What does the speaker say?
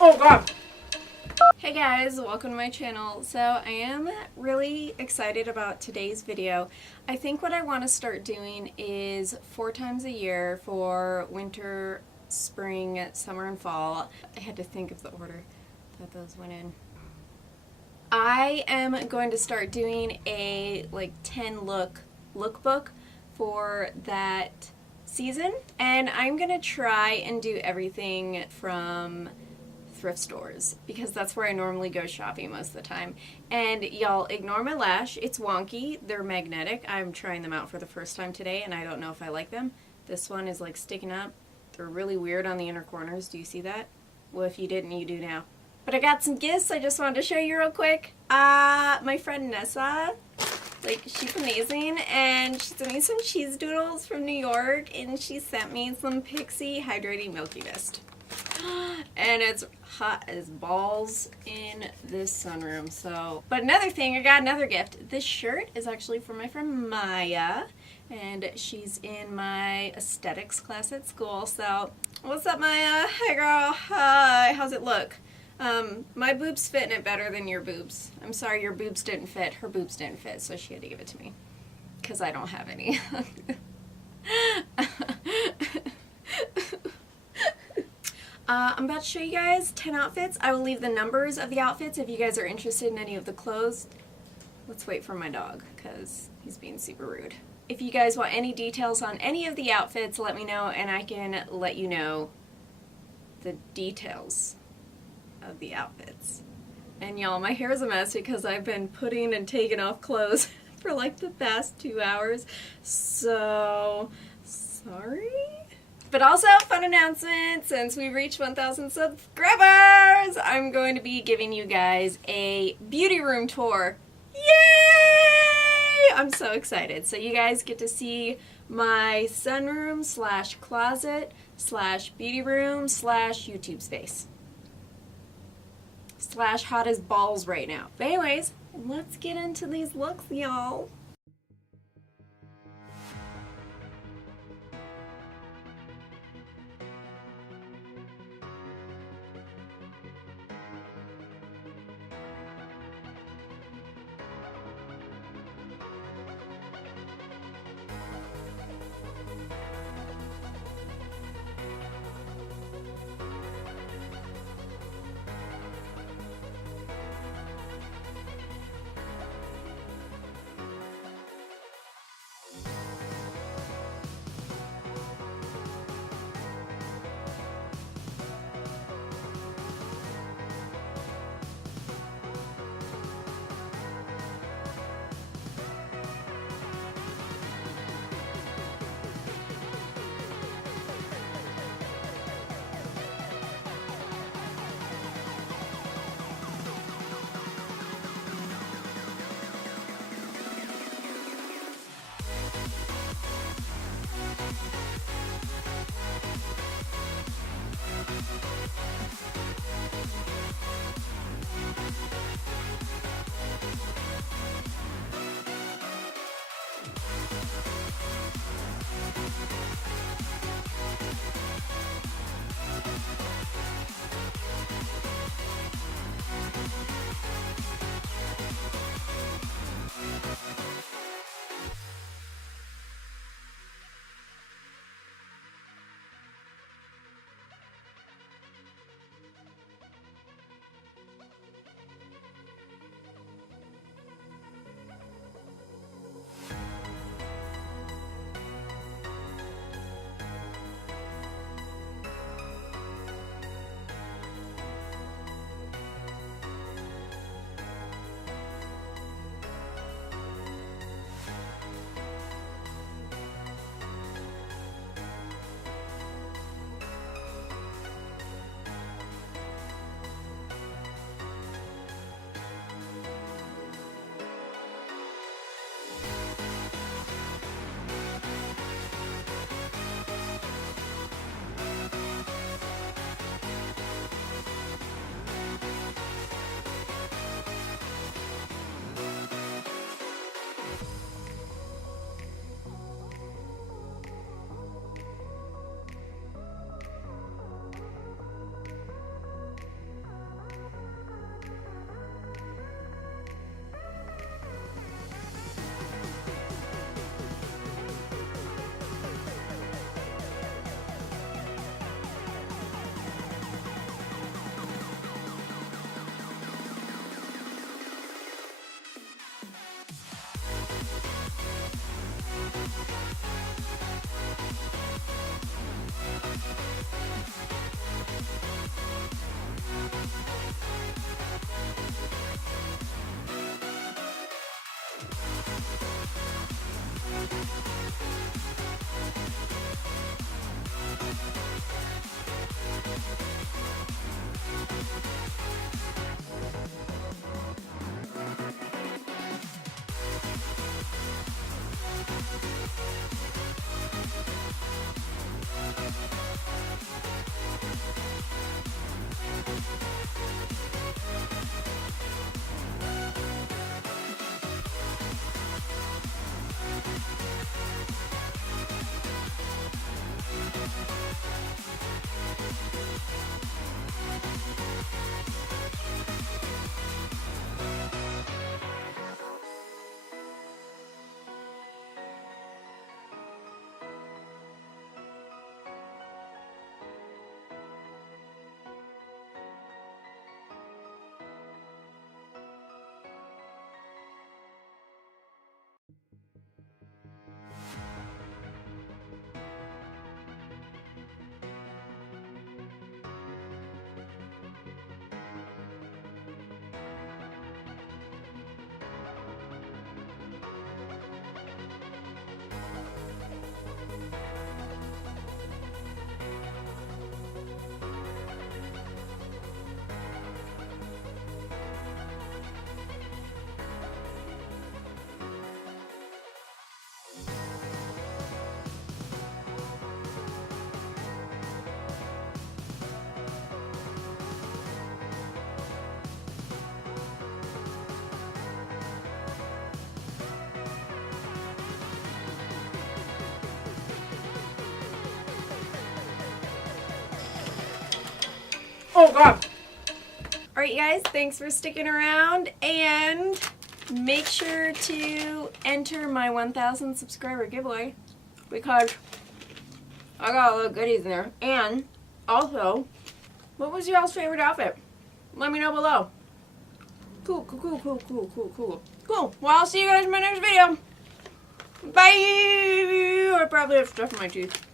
Oh god! Hey guys, welcome to my channel. So I am really excited about today's video. I think what I want to start doing is 4 times a year for winter, spring, summer, and fall. I had to think of the order that those went in. I am going to start doing a 10 lookbook for that season, and I'm gonna try and do everything from thrift stores because that's where I normally go shopping most of the time. And y'all, ignore my lash, it's wonky, they're magnetic. I'm trying them out for the first time today and I don't know if I like them. This one is like sticking up. They're really weird on the inner corners. Do you see that? Well, if you didn't, you do now. But I got some gifts I just wanted to show you real quick. My friend Nessa, she's amazing, and she sent me some cheese doodles from New York, and she sent me some Pixie Hydrating Milky Mist. And it's hot as balls in this sunroom. So, but another thing, I got another gift. This shirt is actually from my friend Maya, and she's in my aesthetics class at school. So, what's up, Maya? Hi, girl. Hi. How's it look? My boobs fit in it better than your boobs. I'm sorry, your boobs didn't fit. Her boobs didn't fit, so she had to give it to me because I don't have any. I'm about to show you guys 10 outfits. I will leave the numbers of the outfits if you guys are interested in any of the clothes. Let's wait for my dog because he's being super rude. If you guys want any details on any of the outfits, let me know and I can let you know the details of the outfits. And y'all, my hair is a mess because I've been putting and taking off clothes for like the past 2 hours. So, sorry. But also, fun announcement, since we reached 1,000 subscribers, I'm going to be giving you guys a beauty room tour. Yay! I'm so excited. So you guys get to see my sunroom slash closet slash beauty room slash YouTube space. Slash hot as balls right now. But anyways, let's get into these looks, y'all. Oh God. Alright, you guys, thanks for sticking around, and make sure to enter my 1,000 subscriber giveaway because I got a lot of goodies in there. And also, what was y'all's favorite outfit? Let me know below. Cool. Cool. Well, I'll see you guys in my next video. Bye! I probably have stuff in my teeth.